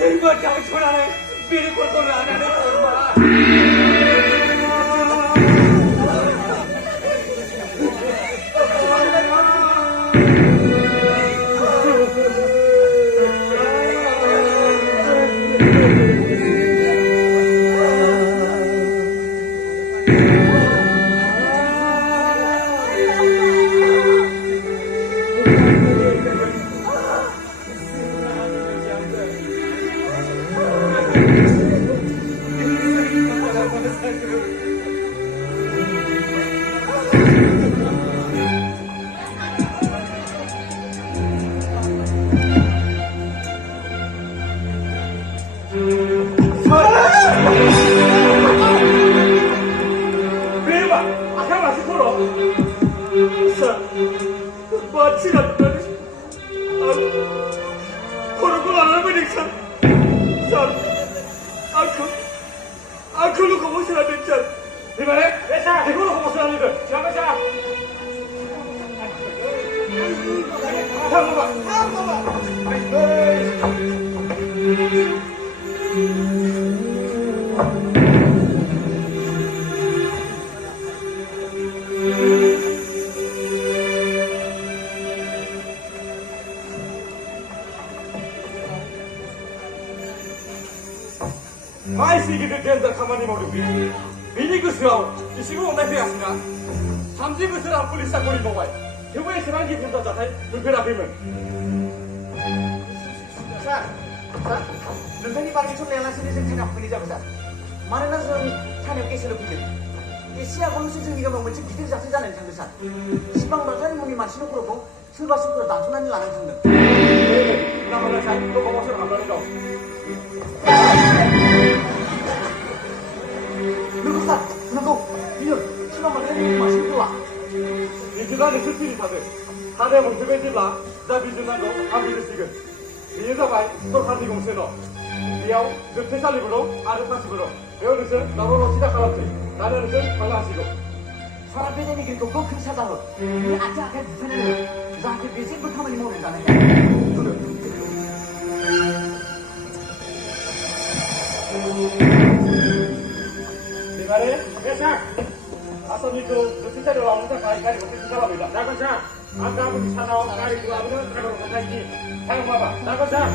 सोरबा दावथ'नानै बेरेखरखौ लानानै हरबा माइसि गिदिर डेन्जार खामानि मावदों बिनि गोसोआव एसेबो अननाय फैयासैना 30 बोसोर आं पुलिस साकरि मावबाय थेवबो एसेबां गिख्रंथाव जाथाय नुफेराखैमोन सार नोंथांनि बागैथ' लायालासेनो जों थानायाव फैनाय जाबाय सार मानोना जों थानायाव केसेल फैदों एसे आगोलावसो जोंनि गामियाव मोनसे गिदिर जाथाय जानानै थांदों सार सिबां बाजार मुंनि मानसिनि खर'खौ सोरबा सोरबा दानस'नानै लानानै थांदों नामाना सार गोबाव सोर हाबनानै दं नंगौ सार नंगौ बियो सिबां बाजार मुंनि मानसिनि खर'आ बिदिब्ला नोंसोर सिरि थादो थानाया मोनफैबाय जेब्ला जा बिजिर नांगौ आं बिजिरसिगोन बेयो जाबाय सरकारनि गंसे न' बेयाव जोबथेसालिबो दं आरो फासिबो दं बेयाव नोंसोर दावराव दावसि दा खालामसै दानो नोंसोर थांनो हासिगौ सारा बे दायनिगिरिखौ गोख्रै साजा हो बिनि आथिं आखाइ बुफायनानै जाहाथे बे जेबो खामानि मावनो जानो हाया Dimari, besok. Asal itu, kita ada orang kita kari kopi kita lah bila. Jangan sah. Anda aku di sana orang kari dua betul terkadang orang kari ini. Saya apa? Jangan sah.